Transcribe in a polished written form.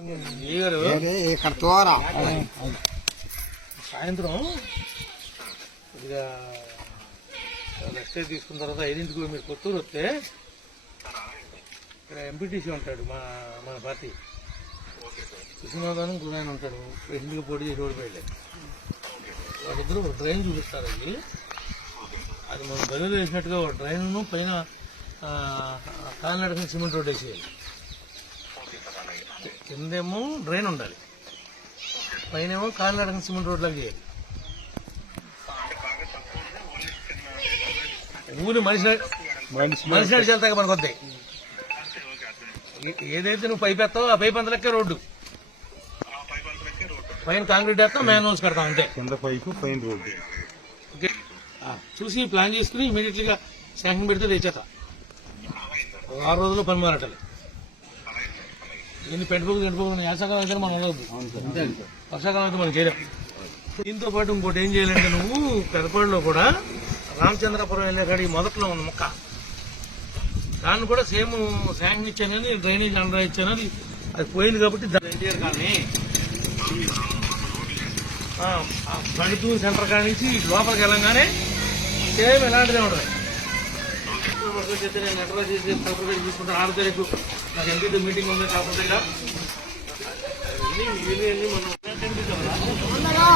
ఇక్కడ తోరా సాయంత్రం కొద్దిగా రెస్ట్ తీసుకున్న తర్వాత 5ంటికి మీరు కొత్తూరు వస్తే ఇక్కడ ఎంపీటీసీ ఉంటాడు మన పార్టీ విశ్వనాథన్ గురాయన ఉంటాడు. ప్రెసిడెంట్గా పోటీ చేసి ఓడిపోయాడు. వాళ్ళిద్దరూ ఒక డ్రైన్ చూపిస్తారు. అది మనం బదిలీ వేసినట్టుగా ఒక డ్రైన్ను పైన కాలినడకని సిమెంట్ రోడ్ వేసేయాలి. కిందేమో డ్రైన్ ఉండాలి, పైన ఏమో కాలినడకని సిమెంట్ రోడ్ లాగా చేయాలి. ఊరి మనిషి నడిచి వెళ్తాక మనకు వద్దాయి. ఏదైతే నువ్వు పైప్ ఎత్తావో ఆ పైప్ అంతలెక్కే రోడ్డు, పైన కాంక్రీట్ వేస్తాం, మ్యాన్ హోల్స్ కడతాం అంతే. కింద పైపు పైన రోడ్డు చూసి ప్లాన్ చేసుకుని ఇమీడియట్లీగా శాంక్షన్ పెడితే తెచ్చేత 6 రోజుల్లో పని మారటాలి. ఎన్ని పెట్టుకోకుండా యాసకాలం అయితే మనం ఉండదు, వర్షాకాలం అయితే మనం చేయలేం. దీంతో పాటు ఇంకోటి ఏం చేయాలంటే, నువ్వు పెదపాడులో కూడా రామచంద్రపురం వెళ్ళే కాడికి మొదట్లో ఉన్న మొక్క దాన్ని కూడా సేమ్ శాంక్షన్ ఇచ్చాను కానీ డ్రైనేజ్ అండర్ ఇచ్చాను. అది పోయింది కాబట్టి కానీ బండితూరు సెంటర్ కాడి నుంచి లోపలికి వెళ్ళంగానే సేమ్ ఎలాంటిదే ఉంటుంది. నేను లెటర్ చేసి కలెక్టర్ తీసుకుంటాను. 6 తారీఖు నాకు ఎంపీతో మీటింగ్ ఉంది కలెక్టర్ దగ్గర. మనం